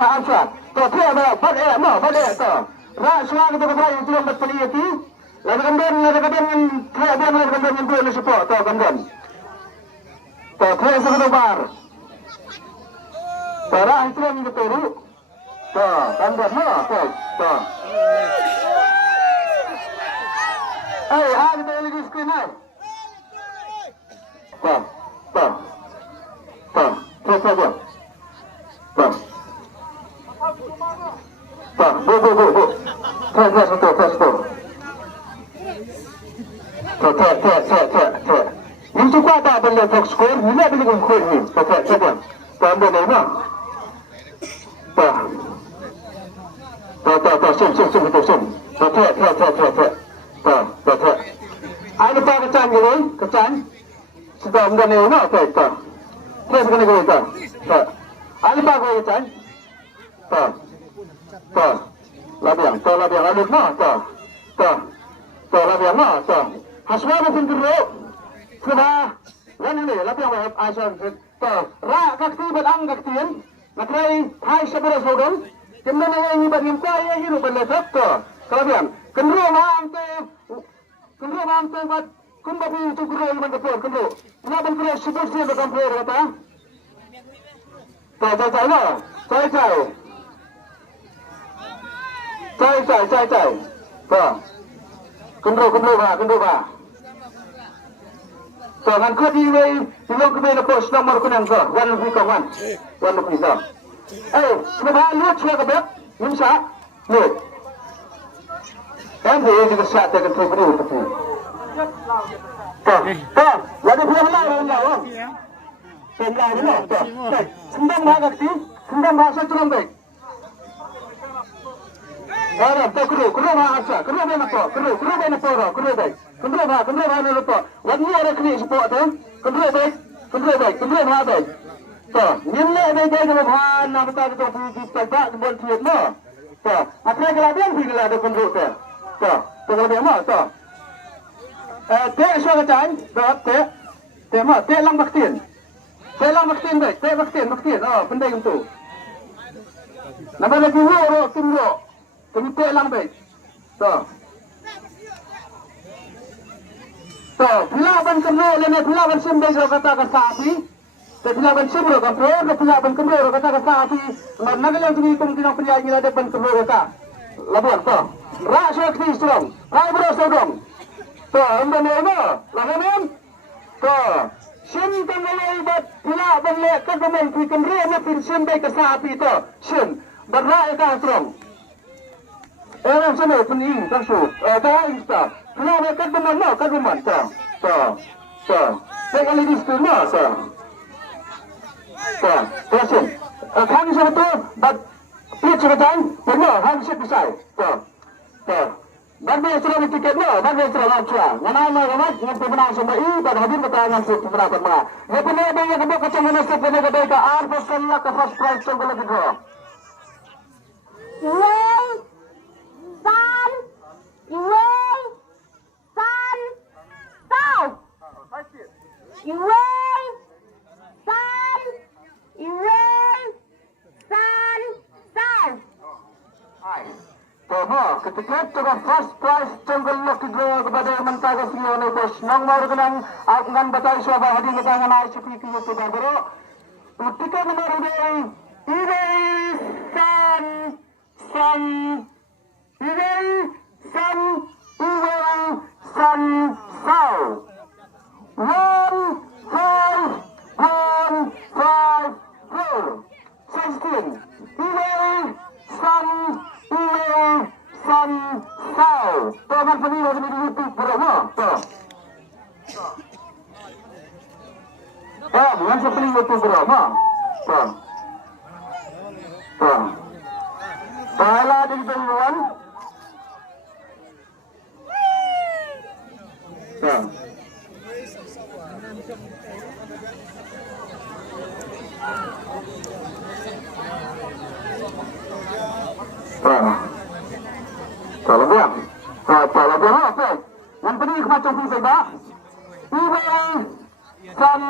Asal, tapi ada pada tu. Rasanya kita berada di dalam peliti. Lalu kemudian yang dua ni support tu kemudian. Tapi sebentar. Parah itu yang kita turu. Tu kemudian tu. Ada lagi screen ni. Tu. Terus saja. Bu. Terus. Yang suka tak benda box score, bila beli ngkut ni. Terus. Tambah ni mah. Sim. Terus. Ada apa kecan gini? Kecan. Sudah benda ni mah. Terus kena gini tak. Ada apa kecan? Labiang, lalu labiang, haswa mungkin dulu, sudah, ini, labiang asal, rak kakti berang kaktian, nakrai hai sebelas orang, kemudian yang ibadah kaya hidup berlepas, labiang, kendro mampu buat, kumbapi itu kendro yang berkepur, kendro, kenapa kendro sebut dia berkepur kata, Cai. Kendro ba. So, ngan ko di way, ilong ko na post nomor ko nang ko. One rupi so. Sebenarnya lihat siya ka bet, yung sa. Lihat. Kan dia juga sa tekan tu beri tu. Lagi dia mana orang. Tengah ni no. Sendang bahasa turun baik. Orang tu kru bahasa, kru mana po, kru baik. Kru mana lupa. Wani ada kini support tu, kru baik. So, nilai baik dengan bahan nak betul tu sebab buat siap no. So, apa kelabian sih ada kru tu. So, kelabian no. So, teh suara cai, teh lang baktin. Teh baktin. Oh, penting tu. Nama lagi timro. Tumite lang baik. So, pilaban kemro lene pilaban sembei kata sapi. Pilaban sembro kapro, pilaban kemro kata sapi. Nagalang tumi kung tinang penyanyi ada ban kemro kata. Labuan to. Raso kris strong. Rai bro strong. To, ambane no. Lahanem. To, sim tangalay bat pilaban le kagamen kemro na pin sembei ka sapi to. Sim, barai ka strong. Orang sana pening langsung. Dah insta. Kenapa kaguman tak. Saya kali di sini tak. Teruskan. Kami sana tu, pilih cerita. Benar, kami siap besar. Tak. Bagi surat tiket no, bagi surat lancar. Nama dengan pemenang semua ini dan hadir keterangan pemenang semua. Yang pemenang yang kedua kacang mana sepenuhnya kedua Arfus Kalla ke first prize yang boleh kedua. Ketika itu first prize tunggal laki dua kepada mentara Fiona Bos nomor kenang dengan batai suara hadir ketangan ICP itu baru ketika nomor ini San Sao 15154 San Sao. Toman pemilu di YouTube berapa? Bukan seperti YouTube berapa? Pahala di temuan. Kalau dia apa? Yang penting macam tu saja. Iwe san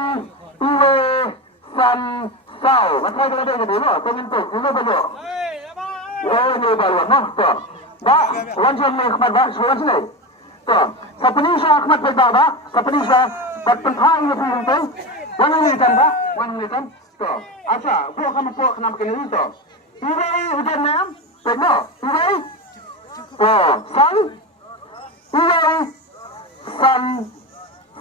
Sao, masai kalau ada dulu, pengintuk juga belum. Oh, ini baru, nah, tuh. Ba, wanjang ni Ahmad ba, suwan sini. Tuh, sa Penisha Ahmad ba, sa Penisha, bat penthang ni pintu. Wanang litan ba, wanang litan. Tuh, acha, buat kamu buat kenapa kini tuh. Iway hujan nam, tengok, iway. Tuh, san, iway, san,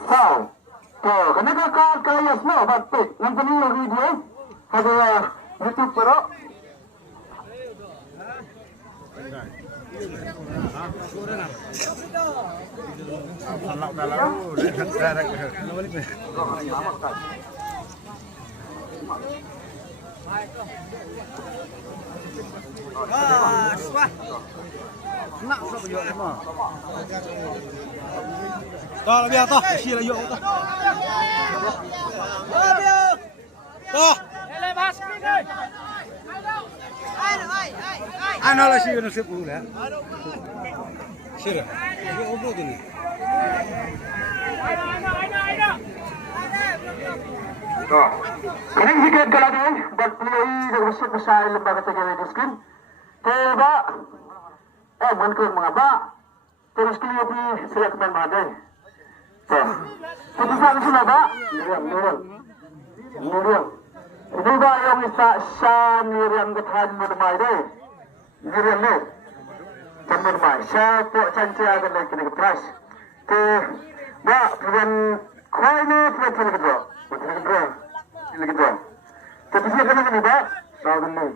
sao. Tuh, kenapa kaya semua batik, nampak ni video. Ada YouTube pero. Toh lebih toh, isi lagi toh. Toh. Ano lah sih yang sepuluh lah. Sih, ini obat ini. Tuh, ini sikit kalau ni, buat play rusuk besar lembaga tegawai diskin. Tiba, mungkin mengapa? Terus kini di select main badai. Tuh, putusan sudah ba? Muriam. Ini ba yang isa siya Miriam gethan mudmai deh. Miriam ni, kan mudmai. Siya po cantik akan lagi kena keras. Tuh, ba, puan kau ni puan puan kedua. Lagi dua. Tapi siapa kena ni ba? Tahu ni.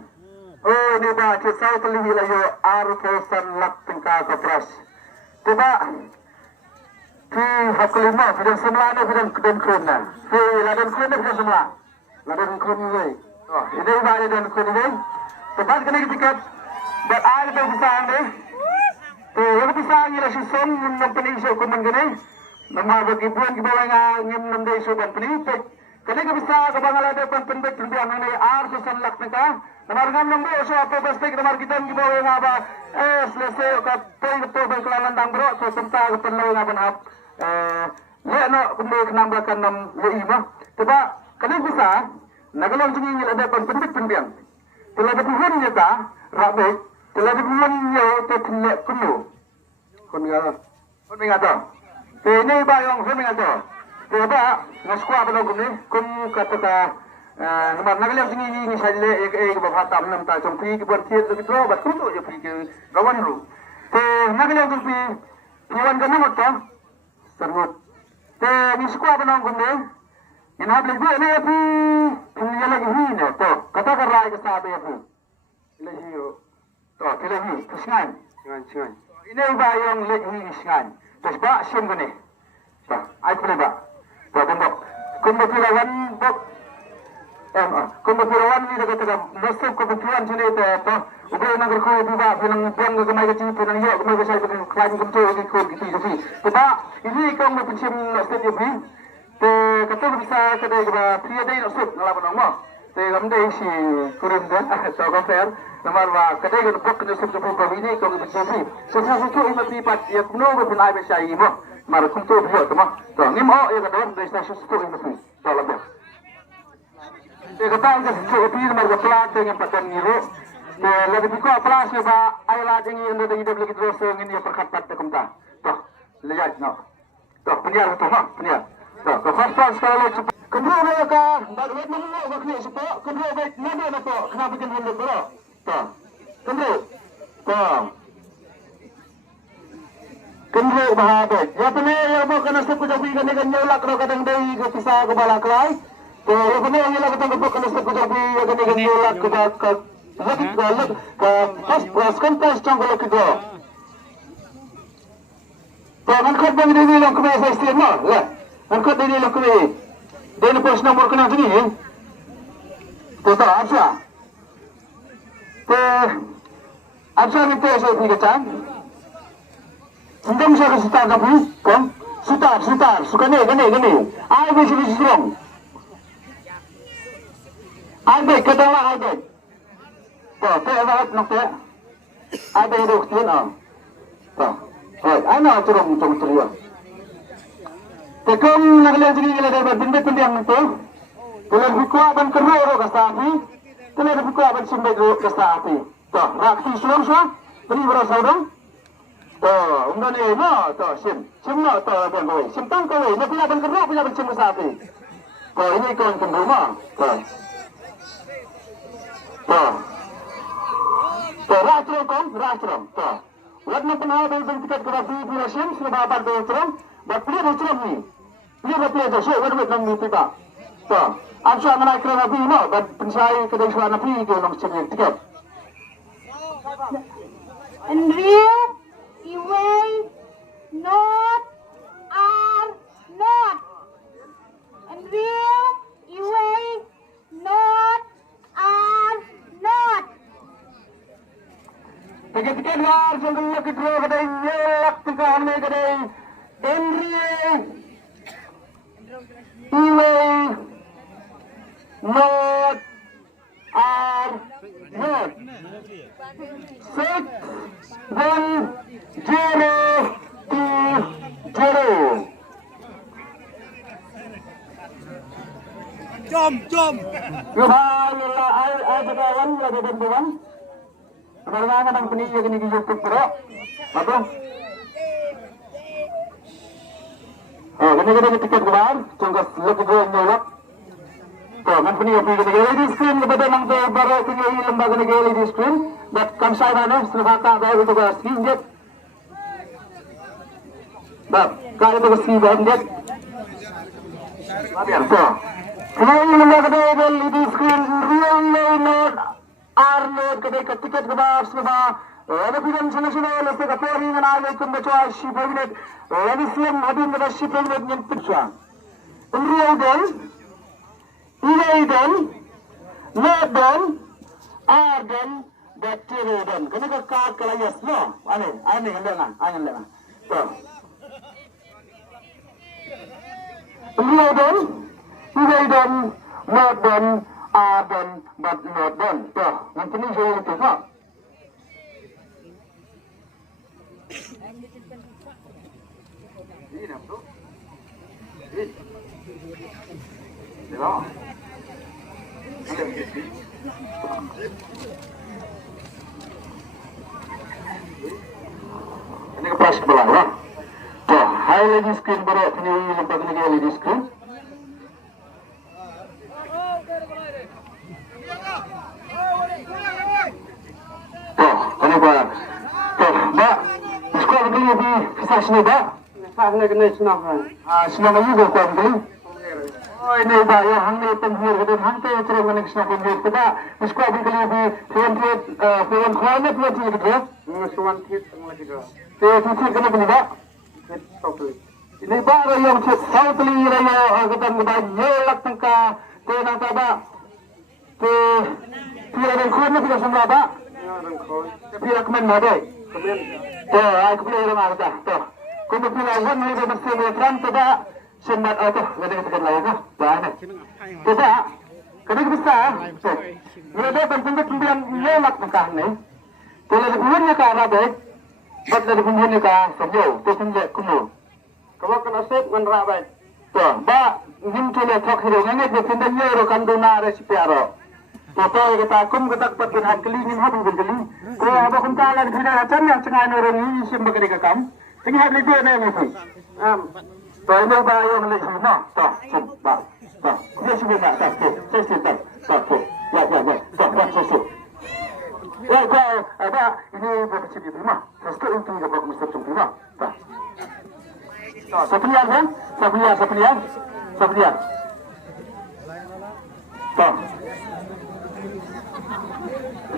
Oh ni ba, kita terlihat lagi arkosan lak tingkah keras. Tiba, di hak kelima, sudah semula ni sudah dan kerana. Ladan kerana sudah semula. Ladan kerana ni. Ini ba ladan kerana ni. Tempat kena tiket. Berada di pisang ni. Yang pisang ni lah sisong menemani isu kuman gini. Nama bagi buan kibawang ngim namdai isu dan penipik. Kena bisa kebangal ada penpendek penbiang ni arkosan lak tingkah. Namar ngam namdai isu apa pasti namar kita kibawang apa. Selesai kapten betul berkelalan dan berok ke tentang keperluan apa nak ya nak kembali kenambakan nam lima. Tiba kena bisa nagalang tinggi ada penpendek penbiang. Telah bertuhan nyata rapi. Telah bertuhan nyata terlihat kuno. Kon mengata. Ini bayang kon mengata. Tiba ngaskuah penogum ni kun kata nampak nagalang tinggi ni sahaja ek berhatam nam tak jumpi kebersihan lebih teruk betul tu je pergi rawan dulu. Nagalang jumpi hewan kena macam serut. Ni sekolah penanggung ni. Ini habis dia ni api punya lagi ni tu. Kata kerai ke sahabat api. Lagi tu lagi kesengan. Ini bayang lagi kesengan. Terus bak sim ni. Tu, ai boleh bak. Bak tembok. Kumpulan bak. Kumpulan ni dekat dekat masuk kumpulan sini tu. Udah nak berkau juga bilang biang ke kemai kecil bilang ya kemai besar bilang klaim kumpulan ini kau gitu jadi. Sebab ini kau nak pencim setiap hari. Kata bisa kata kita pria day nasib dalam nama. Kami day si kurim dan atau konser. Nampak kata kita buat nasib jumpa ini kau kita jadi. Sesuatu ini mesti pat ya kuno berpindah besar ini mah. Mari kumpulan biar tu mah. Tu ni mau ya kata dari sesuatu ini mesti. Dalam dia. Kata kita sesuatu ini mari pelan dengan patan niru. Lebih kuat pelas ni ba aylah jengi yang ada hidup lagi terus ini perkataan terkemta. Tuh lihat no. Tuh penyiar tu mah penyiar. Tuh first kalau cepat. Kedua mereka baru mana waktu cepat. Kedua baik mana nak kenapa kita hendak berok. Tuh kedua. Tuh. Kedua bahabat. Ya benar yang mau kena sepu jadi kan nyolak kalau kadang dari ke pisah ke balak lai. Tuh ya benar yang kita tengok kena sepu jadi kan nyolak ke lagi pas kontes jangan kedua. Tangan kau bagi diri nak kau saya istilah mah, lah. Angkat diri nak kau. Dia pos nombor kena sini. Tu tak apa. Apa ni tu saya pergi kan? Sendiri saya sudah kamu, kan? Sudah, suka ni. Ai besi strong. Ai kata lah ai. Tuh, tak nak tak. Ada yang rutin Tuh, anak turun terlihat. Tekam nak lihat jadi kita dapat benda yang itu. Tulen bikuaban keroro kasapi. Tulen bikuaban simbedro kasapi. Toh, rakti sulung sah. Beri berasa dong. Toh, unggan ini no. Toh, sim no. Toh, abang kau. Sim tang kau. Nak punya ban keroro punya ban sim kasapi. Toh, ini kawan kendama. Toh. Toh. Toh, rastrom kau. Rastrom. Toh. Ulat na pernah ada tiket kerasi pula sim. Sudah bapak rastrom. Bapilih rastrom ni. Dia bapilih tu. So, wait nang ni tiba. Toh. Amsa mana kira nabi no. Dan pensai kedai suara nabi ke nang sim tiket. And real, away, not, are not. And real, away, not, are not. Tiket-tiket luar jangan lagi draw kedai nyelak tengah ni kedai. Enrie, away, not, are not. 6, 1, 0, 2, 0. Jom. Yuhayallah ay sekawan lagi bantuan. Penerbangan ang penilya kini di YouTube Pro. Apa? Kini tiket keluar. Cungkas lagi gue nyolak. Tuh, kan penilya kini LED screen kepada nang baru kini lembaga kini LED screen. Dat kamsai mana? Selaka baru itu ke screen jet. Bab, kali itu ke screen jet. Biar tuh. Kini lembaga LED screen real load. Arnold kedai tiket kebab sebab Republik Nasional Malaysia Kapolri mengalihkan baca Shipaginet Ladislam Habib pada Shipaginet yang percaya. Uriadan, Ilaidan, Ladan, Ardan, Bakteriadan. Kena kekal kelayas no. Aneh lengan. Tuh. Uriadan, Ilaidan, Ladan, Ardan, but not done. Tuh, nanti ni saya itu pak. Ini apa tu? Ini lah. Ini kepas sebelah lah. Tuh, high LED screen berat ini lempak lagi LED screen. Mbak, sekolah begini di kisah sini, Mbak? Kisah ni kena senang kan? Senang juga kau begini. Oh ini Mbak, ya, hang ni penghir kedua, hang tu yang cerita mengenai senang penghir. Kita sekolah begini di Puan Kuala ni Puan Kuala gitu. Puan Kuala gitu. Titik kena begini, Mbak? Ini baru yang Southly raya kita mudah nyelak tengka tenang tak, Mbak? Puan Kuala ni kita semua, Mbak? Pihak mana dek? Tuh, aku pilih rumah kita. Tuh, kumpul pilih ni dia bersih elektron tidak sempat tuh, ada kita lagi tuh, banyak. Tidak, kadang bisa. Tuh, ni dia penting kemudian nyelak tengkah ni. Kalau ada punya ke arah dek, buat dari punya ke sejauh, tuh sejauh kuno. Kalau kena set menerap dek. Tuh, mbak, ingin coba tok hidungnya ni dia pindah nyerok kanduna resipi aro. Foto kita kum kita kepatin hak kelingin hak bergeli. Kalau apa kuntalan kita acan yang cengan orang ini sim bagari kakam. Tinggi hak ligo na yang itu. Toh ini bayo melek semua. Toh, coba. Toh, dia sudah nak tak tu. Saya sudah tak tu. Ya. Toh, so. Ya, kau ada ini berbicara di rumah. Sesuatu untuk kita buat mesti untuk rumah. Toh. Toh, sepilihan kan? Sepilihan. Toh.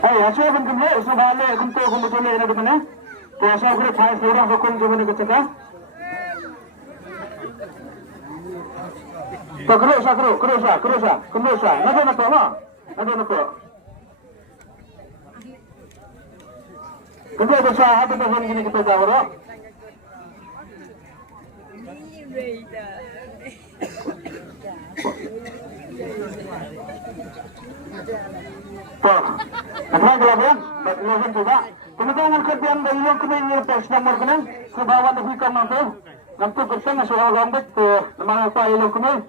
Saya akan kembali sebalik untuk kemudian ada di mana? Saya akan saya seorang hukum di mana kita? Kerusa. Ada nak? Kemudian besar apa tahun ini kita jawab? Tuh, apa gelapnya? Gelapnya juga. Kemudian kerjaan dari yang kemana teks nomor kena sebawa lebih kan nanti. Nanti kerjaan soal gambet tuh, nama apa yang kemana?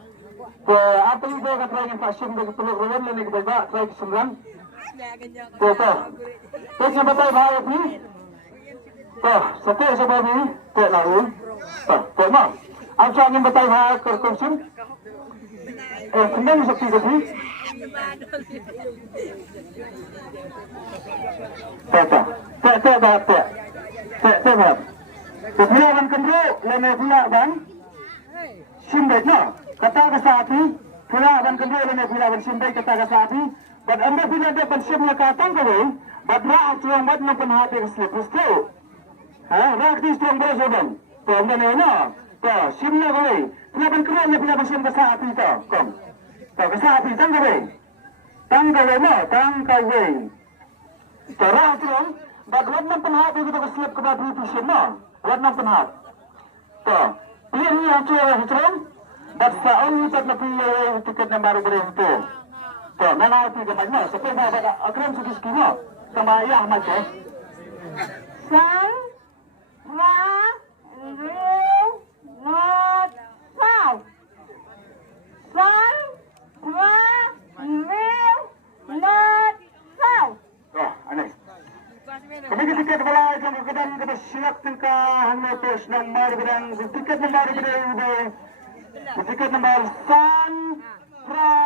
apa itu yang try yang fashion bagi peluk lawan dan yang baik try kesembilan. Tuh. Terus yang betul bahaya ni. Tuh, setiap sebab ni tak lalu. Tuh, mau. Apa yang betul bahaya kerkonsum? Kemudian seperti itu. Tak. Pilihan kedua, lama pula bang. Simbek no, kata kesapi. Pilihan kedua lama pula bang simbek kata kesapi. But anda tidak ada pensiunnya katang kau, but rak tuang buat nampan hati keslip tu. Rak di tuang berzodan. Tu anda ni no, tu simnya kau. Pilihan kedua lama pula pensiun kesapi tu, kom. Tu kesapi tang kau. Tang kau. Tu rak tuang. But buat nampan hati kita keslip kepada pensiun no. Buat nampan hati. Tu. Pilih ni yang cuba hitung. But saon kita nak pilih tiket yang baru beri itu. Tu, mana itu gambarnya? Seperti pada akram sudis kini. Sama ayah macam. Sun, Ra, Real, North, South. Sun, Ra, Real, North, South. Oh, aneh. Kami tiket balai kami kadang kita silap tengkah hanya terus nombor berang tiket nombor berang tiket nombor Sun, Ra,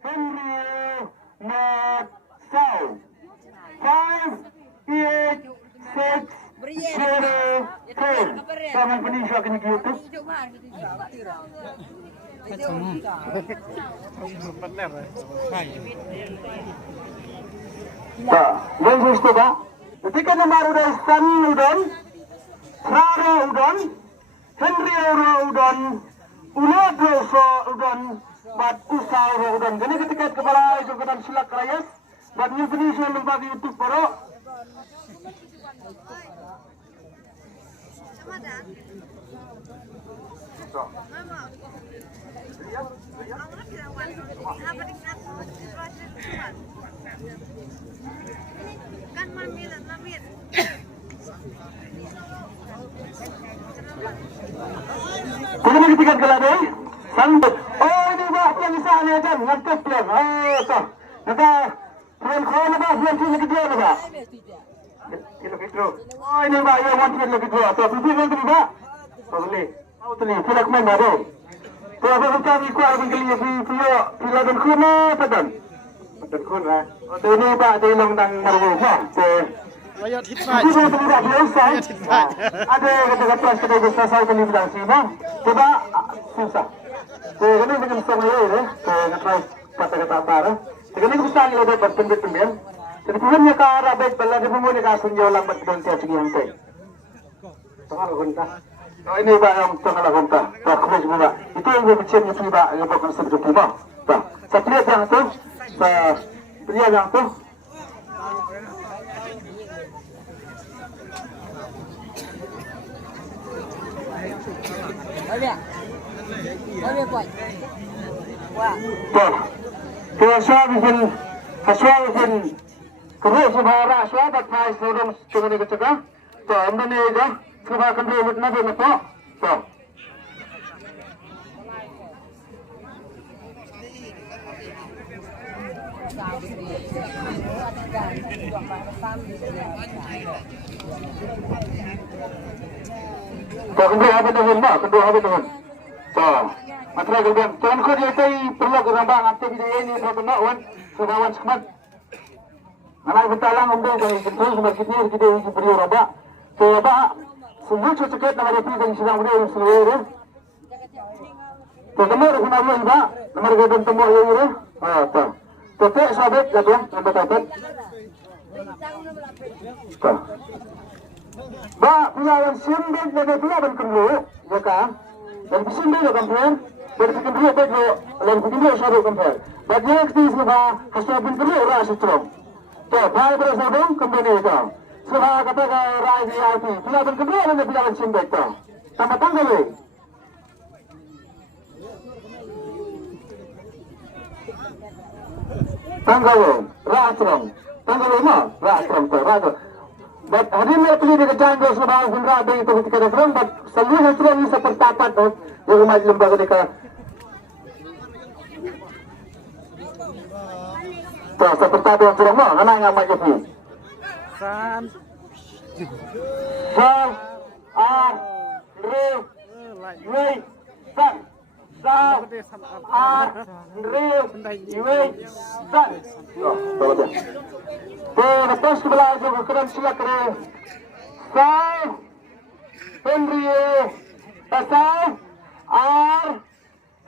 Henry, North, South. 5, 8, 6, 0, 10. Kamu peninjau kini ke YouTube. Tak, bagus tu tak. Tiket nombor udah Sun udon, Rara udon, Henry udon, Unad udon, Bat Usau udon. Jadi ketika kepala itu kita silap kerayas, bat ni peninjau lembag YouTube baru. Kami ketiga kelade, sambut. Oh ini bah yang di sana aja, ngerti plan. Oh tu, nanti plan kau ni bah plan tu lagi dua bah. Kilometer. Oh ini bah yang want lagi dua. Tu pipi lagi bah. Boleh. Tahu tu ni, tidak main baru. Tu apa kita ni kuat bengkeli si pila dan kuna pedan. Pedan kuna. Tu ni bah di long dan maru bah. Ayat hit Ini tidak biasa. Ada kata-kata kita bisa saya beli bilang sini. Coba susah. Ini macam sama ya. Kata kata apa? Jadi kita bisa lihat berpendek-pendek. Jadi punya cara baik bela di bumi ni kasih jauh lambat dan tiap segi hantai. Tengah lakukan. Ini bah yang tengah lakukan. Tak kerja juga. Itu yang berbicara ni tiba yang bukan seperti tiba. Tak. Saya lihat yang tu. Saya yang tu. Kaswabihin kerja sebara swabat price rodong dengan kecegah. Tu anda ni aja kebakan ribut nabi nato. Tu. Tu kedua apa tu benda? Kedua apa tu? Tu. Masalah kemudian tuan kau dia tay perlu kerambang aktiviti ini sebab wan sebawan semat. Anak betalang umbe dari kontrol sebab kita uji beri raba. Tu apa? Semua cocok nama dia pergi sedang beri seluruh. Tu temur kena beri ba. Nomor gedung temur ini. Tu. Tu tak sabit jatuh yang betul. Tu. Ba pilihan simbol dan pilihan kedua, ya kan? Dan simbol dan pilihan. Dari kedua bagi dan kedua syarat compare. Bagi yang ketiga sebab kasabun kedua rasa strong. Tu, pai bersabung kembali itu. Sebab kata rai VIP. Pilihan kedua dan pilihan simbol tu. Tambah tanggal ni. Tanggal rasa strong. Tanggal lima rasa strong tu. Rasa. But hari ni pilih di kejangkau sebab hundra ada itu ketika datang. But seluruh strong ini seperti apa tu? Yang rumah lembaga mereka. Tuh, seperti yang curang mo, anak yang maju pi. San. Sa, a, re, yui, san. Sa, a, re, yui, san. Tuh, tuh. Tuh, lepas sebelah aja kemudian sila kere. Sa, Henry, Sa, R,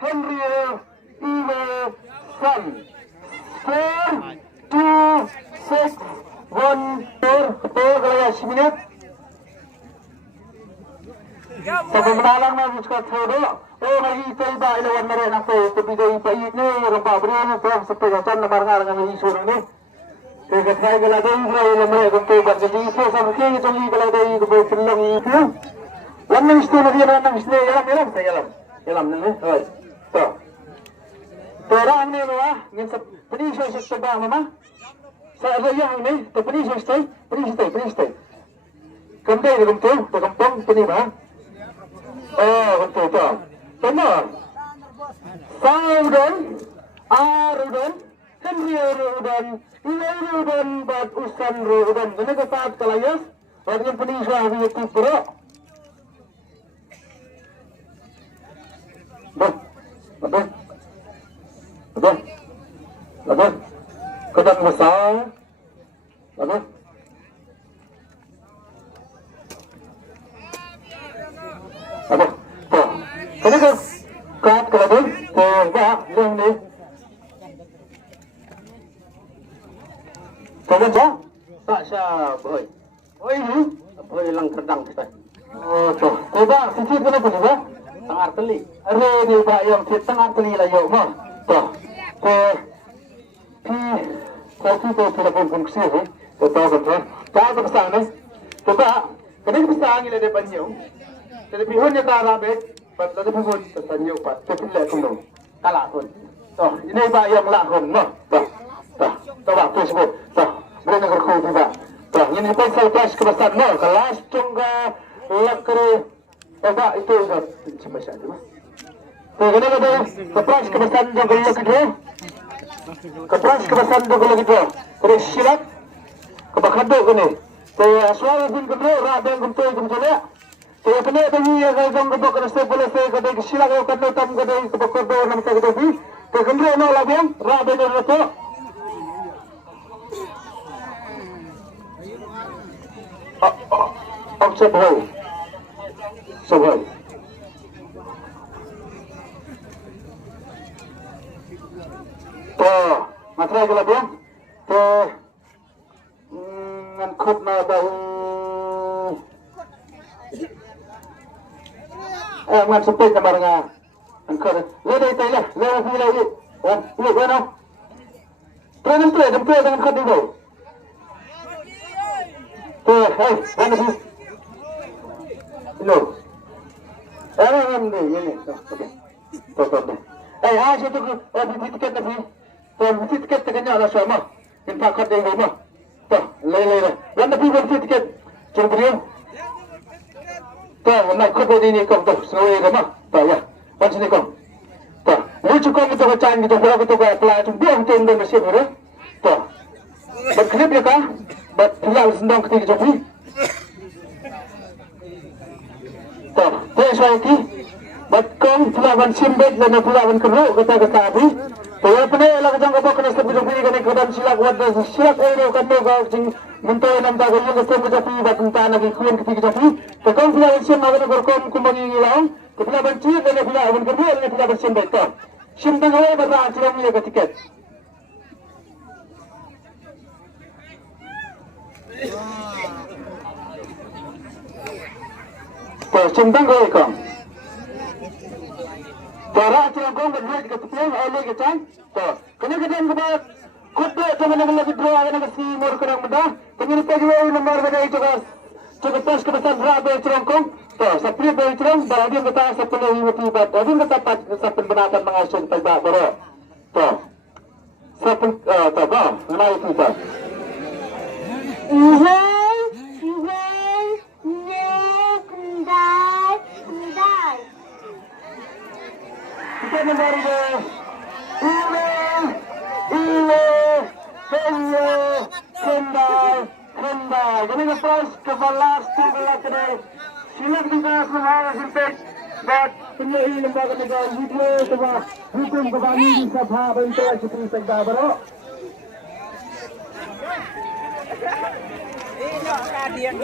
Henry, Iwe, San. 4, 2, 6, 1, 4, kaya 10 minit. Sampai menalang na suka todo. Lagi iba ilawan na rin ako. Tubigay ipa ini orang pabri from sa pegasan na marang ng isu ni. Kaya kaya gala day ilan na kung tuban sa isu sa kaya itong igala day ko lang isu. Wan na isto na diyan na isto yalam na ni. Hoy. So. Torang ni lo ngin sa penisyo sa tabang mama. Sa ayang ni, to penisyo stay. Kamday ni kumto, to kampong penima. Oh, betul tu. Benar. Saudan, Arudan, Henry-Rudan, Ilai-Rudan, Bat Usan-Rudan. Ini ke saat kalayas, bagian peniswa itu bro. Betul. Kedang besar. Betul. Apa? Tuh. Ini kan kat kalau tu, bah, yang ni. Coba jah. Tak siap, boy. Boy ni, boy lang kedang kita. Oh, tuh. Coba sisi kena pun bah. Tengah teli. Ada ni bah yang tengah teli lah yo, mah. Tuh. Kalau tu telepon fungsi ni, tu tahu kan? Tahu besar ni. Coba, kena besar ni ada banyak. Jadi pihon yang kalah bet, pada pihon tersanjung pat, terpilih kuno, kalah pun. Toh, ini bayang lah pun, no. Toh, waktu sebut, toh, boleh nak kerja juga. Toh, ini pun selpas kebesaran, no. Kelas cungga, lekre, itu sudah cuma saja. Toh, kena kata, kelas kebesaran juga lekre, kelas kebesaran juga lekre, terus silat, kebakaduk kene. Toh, suara pun kene, radang kumpul kumpulnya. Saya kena tanya kalau kebak rasa boleh saya kata kesilah kalau kata tam kata kebak kado nama kata ni. Kekendri no lah biang, rabe no rato. Sebab. Toh, matrai kalau biang. Toh, ngangkut na tahu. Man sampai ke maranga angkar le dai tai la le fi la yi wan le wana train tu jam tu dengan khat dulu tu hai mana sih no ini to situ di tiket ni di tiket teganya ada sama minta khat dai ma to le mana pi tiket cuma Tuh, nak kau bodi ni kau tu, sengaja ke mah? Tuh ya, macam ni kau. Tuh, lucu kau kita kacang kita berapa tu kau pelaj, biar tu undang mesin boleh. Tuh, berkelip ya kah? Berpilal sendang ketika jumpa. Tuh, saya ti, berkong pelawan simbet dan pelawan keruk kata api. Tuh, apa ni? Lagu jangan kau kena sebut jumpa kena kedan silap wadah silap orang kau kau Mentau nam tak kau yang kesem kejapi, batentang lagi kuan ketika kejapi. Tekau pula bersih makan berkom kumbangi ngilang. Kepala benci dan kepala awan kerja dan kepala bersih betul. Simpang awal berada dalam ni tiket. Simpang awal kau. Darah dalam kau berada di tepian awal kecan. Kena kejan kebat. Kutu cuma nak lagi draw ada nak si mor kerang muda. Pengini pagi nomor berada itu kas. Cukup tas kebesaran berapa cerongkong. Tuh, sepuluh dari cerong. Berada kita sepuluh lima bat. Ada kita pat sepuluh benatan mengasuh tiba baru. Tuh, sepuluh apa? Mana itu tak? Kita nomor Gini ngepros kebalas tinggal kena silik dinas lembaga simpek buat penyehi lembaga negara video coba hukum kembali di Sabha bentuk seperti segda baru. Ini kadian